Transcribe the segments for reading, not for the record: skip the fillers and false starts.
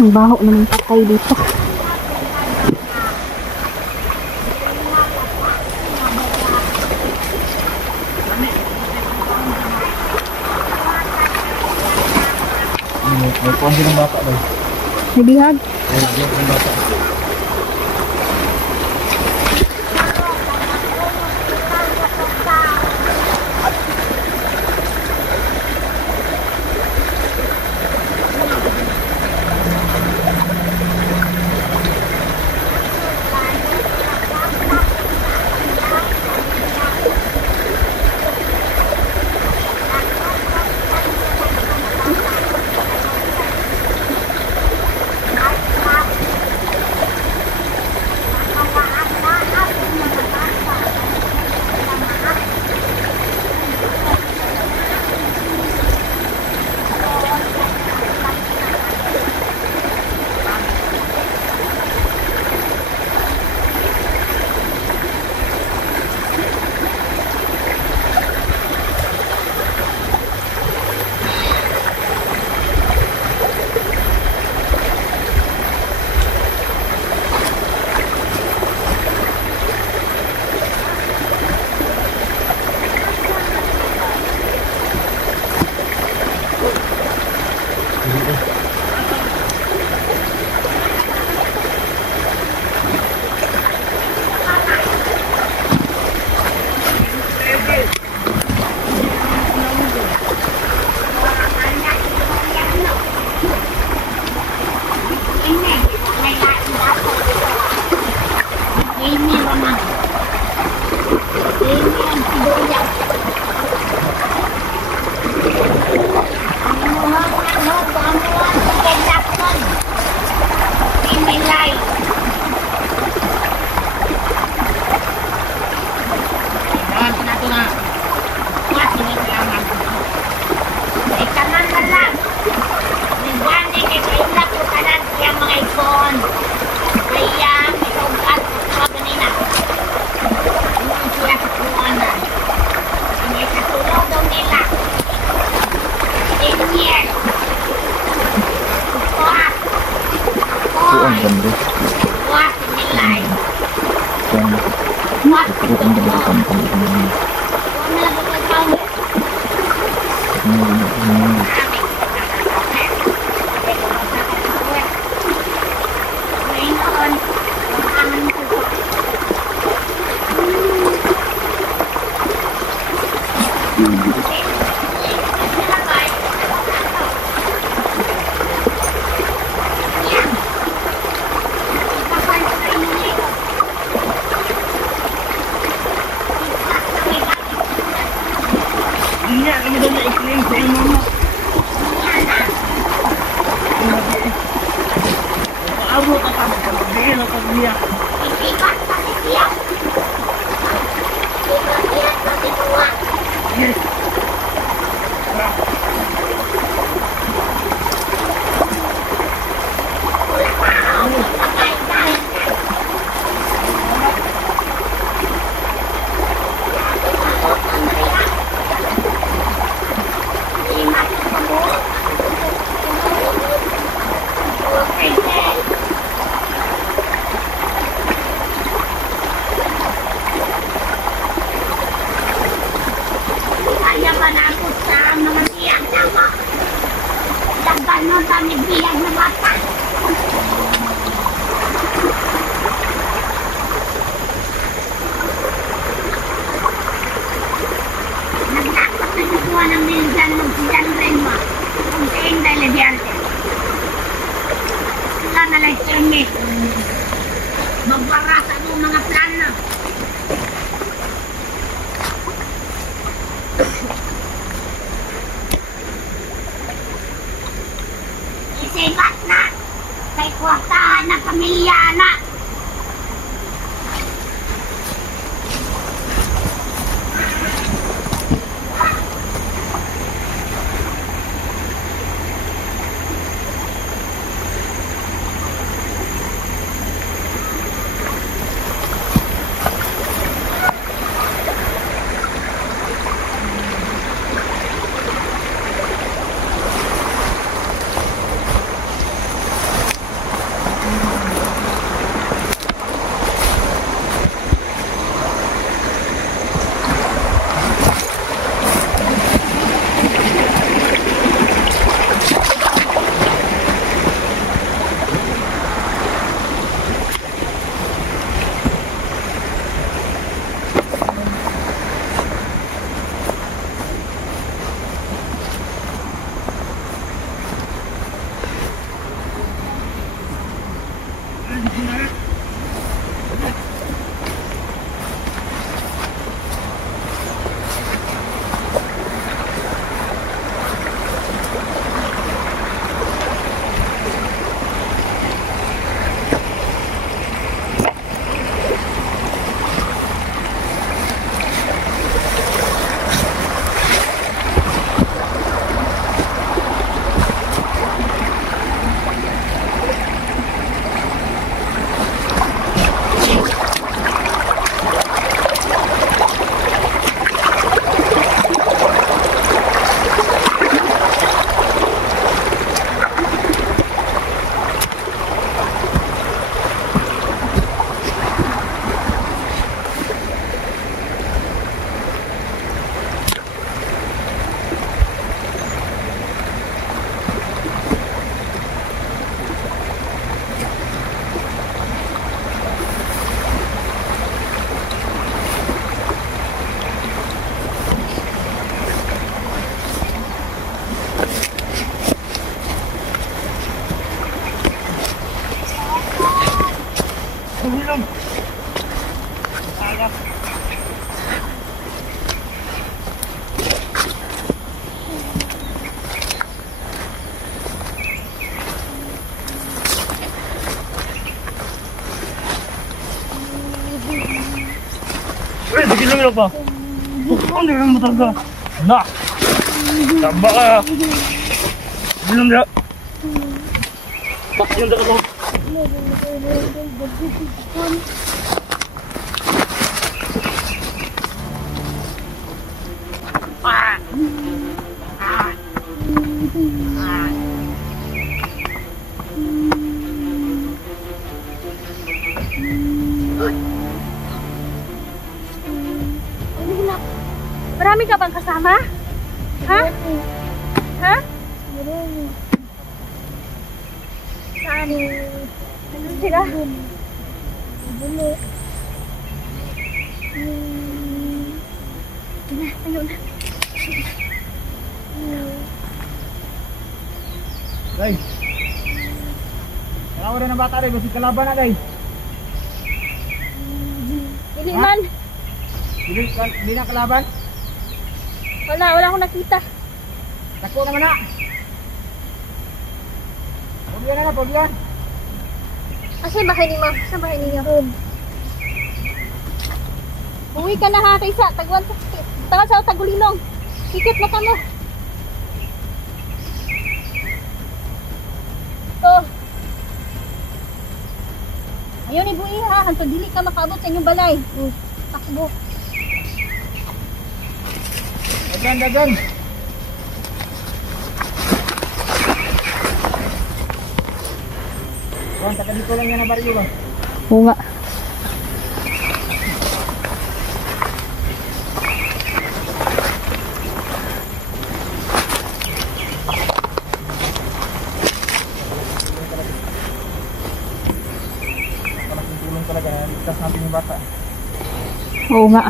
Ang baho naman patay dito. May kuhan din ng bata ba? May bihag? May bihag ng bata. Bigyan lang pa. Hindi ka mataga. Na! Tamba ka! Bilang niya! Bakit yung dalawa? Marami ka bang kasama? Ha? Ha? Saan? Nandun sila? Ayun na. Day. Kailangan rin ng bata rin. Kasi kalaban na, Day. Dili man. Hindi na kalaban. Wala akong nakita. Tako naman na. Pagyan na, pagyan. Asan bahay ni mo? Asan bahay ninyo? Uwi ka na ha, Taysa. Tagal sa Tagulilong. Ikot na ka mo. Oh. Ayaw ni Buhi ha. Hantong dili ka makaabot sa inyong balay. Takbo. Dagan. Bang, taka dito lang yan na baryo ba? Oo nga. Tulong talaga. Ligtas natin yung bata. Oo nga.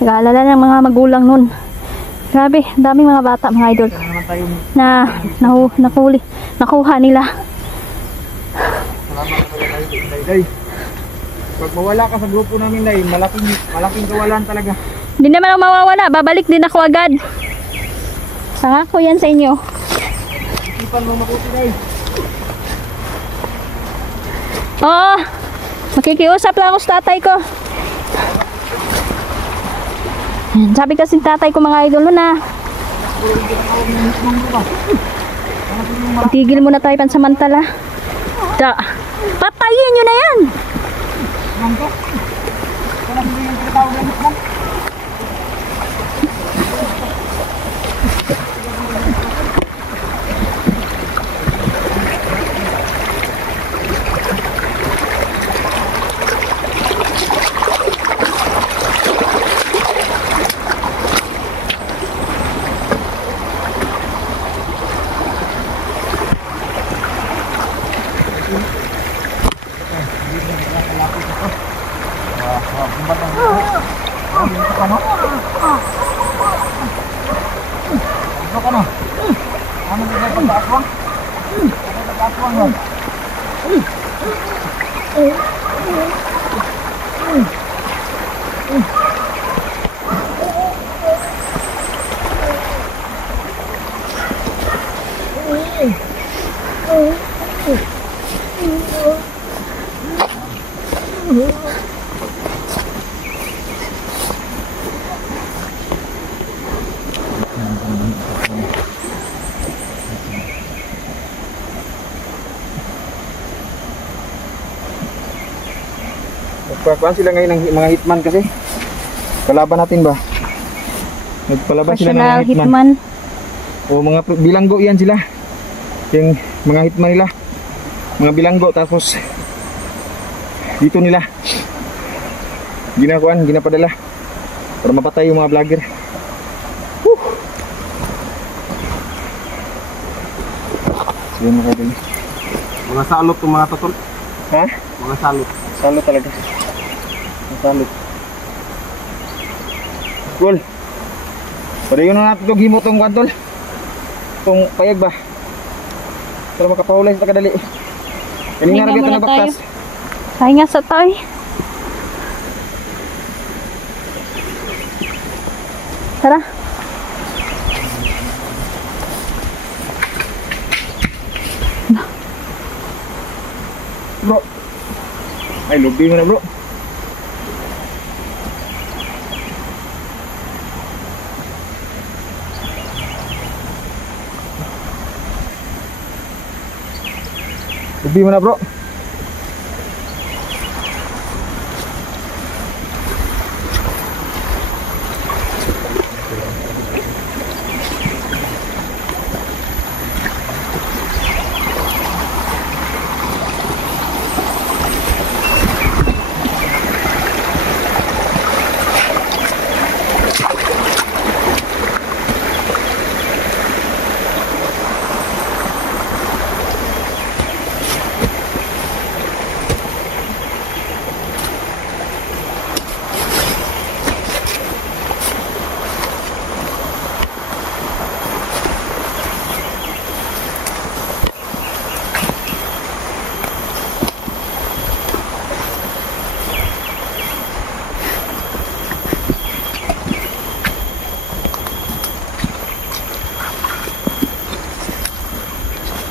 Nag-aalala ng mga magulang nun. Grabe, daming mga bata, mga idol. Ito naman tayong Nakuha nila. salamat sa mga Day. Pag mawala ka sa grupo namin, Day, malaking kawalan talaga. Hindi naman ako mawawala. Babalik din ako agad. Sangako yan sa inyo. Isipan mo mabuti, Day. Oo. Makikiusap lang ako sa tatay ko. Sabi kasi tatay ko mga idol na tigil muna tayo pansamantala. Patayin nyo na yan. Ano ka na? Ano ba yung pagkaaswang? Ano ba pagkaaswang? Nagpakuan sila ngayon ng mga hitman kasi. Kalaban natin ba? Nagpalaban sila ng mga Professional hitman. hitman. O mga bilanggo yan sila. Yung mga hitman nila. Mga bilanggo tapos dito nila ginakuan, ginapadala para mapatay yung mga vlogger. So yun mga idol. Mga salot yung mga tatol. Ha? Mga salot. Salot talaga. Salot. Cool. Pwede na natin itong himo itong kwantol. Itong payag ba? Para makapahulay sa kadali. Kanina Hinga rin ito muna nabaktas. Pahinga sa tayo. Tara. Bro. Ay, lubi mo na bro. Lubi mo na bro.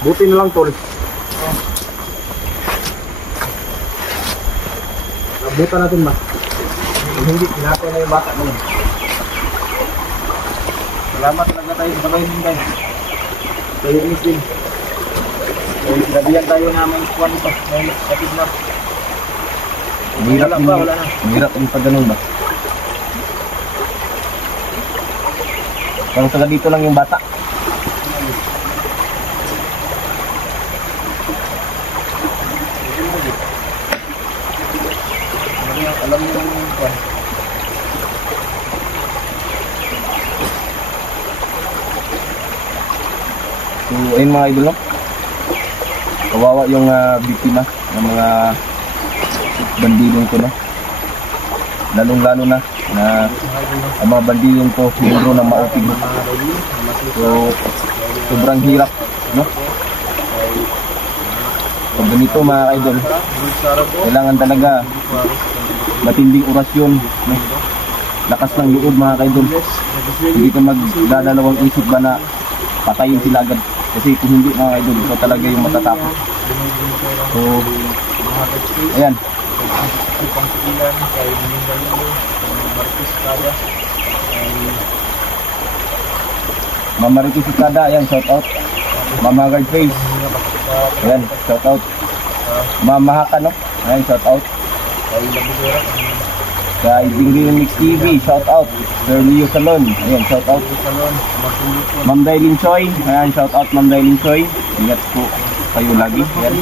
Buti na lang tol. Nabutan natin ba? Kung hindi, pinako na yung bata mo. Salamat talaga tayo sa sabay din guys. Tayo inis din. Kaya sinabihan tayo na may kuwan ito. May kapit na. Mahirap yung pagganong ba? Parang taga dito lang yung bata. Alam mo yung kuwan. So ayun mga idol, no? Kawawa yung biktima ng mga bandilong ko, no? Lalong lalo na ang mga bandilong ko membro ng maupig. So sobrang hirap, no? Pag ganito mga idol, kailangan talaga matinding orasyon, no? Lakas ng loob mga idol. Hindi ka magdadalawang isip ba na patayin sila agad. Kasi kung hindi mga idol, ito talaga yung matatapos. So, ayan. Mama Ricky Sikada, ayan, shout out. Mama Guard Face, ayan, shout out. Mama Haka, no? Ayan, shout out. Kay Dingri Mix TV, shout out. Sir Leo Salon, ayan, shout out. Ma'am Dailin Choi, ayan, shout out Ma'am Dailin Choi. Ingat po kayo lagi, ayan.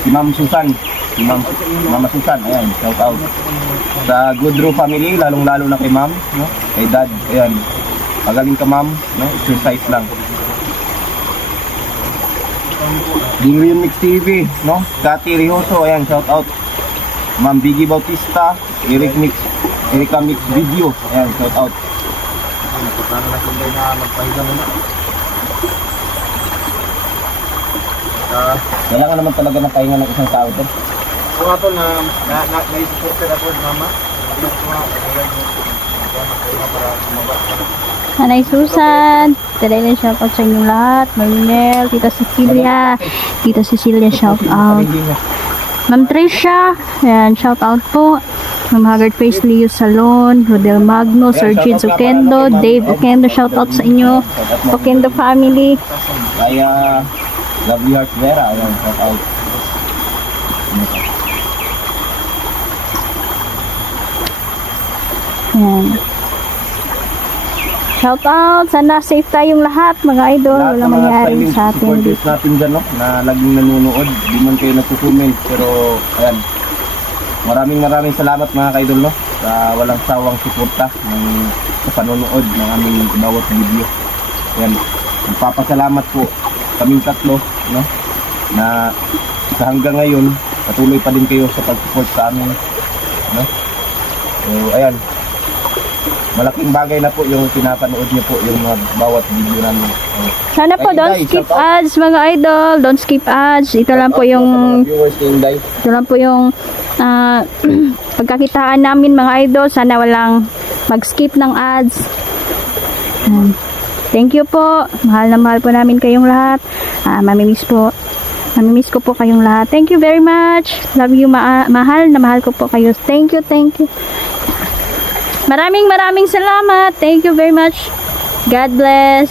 Si Ma'am Susan, si Mama Susan, ayan, shout out. Sa Goodrow family, lalong lalo na kay Ma'am, no? Kay Dad, ayan. Magaling ka Ma'am, no? Exercise lang. Dingri Mix TV, no? Kati Rihoso, ayan, shout out. Ma'am Biggie Bautista, Erika Mix Video, ayan, shout out. Naputana na kung na magpahiga muna. Kailangan naman talaga ng pahinga ng isang tao to. Kung ato na supporter ako mama. Nanay Susan, Terena, shout out sa inyong lahat. Marinel, Tita Cecilia, shout out. Ma'am Tricia, ayan, shout out po. Ma'am Haggard Face Leo Salon, Rodel Magno, Sir Jid Okendo, Dave Okendo, shout out sa inyo. Okendo family. Kaya, Lovely Heart Vera, ayan, shout out. Ayan. Shout out, sana safe tayong lahat mga idol. Lahat Walang ng mga mangyari silent sa atin supporters dito. natin dyan, no, na laging nanonood. Di man kayo nagko-comment, pero ayan. Maraming salamat mga kaidol, no, sa walang sawang suporta sa panonood ng aming bawat video. Ayan. Magpapasalamat po kaming tatlo, no, na sa hanggang ngayon patuloy pa din kayo sa pag-support sa amin, no. So ayan. Malaking bagay na po yung pinapanood niyo po yung bawat video namin. Sana po, don't skip ads mga idol. Don't skip ads. Ito lang po yung viewers ni Inday. ito lang po yung pagkakitaan namin mga idol. Sana walang mag-skip ng ads. Thank you po. Mahal na mahal po namin kayong lahat. Mamimiss ko po kayong lahat. Thank you very much. Love you, mahal na mahal ko po kayo. Thank you. Maraming salamat. Thank you very much. God bless.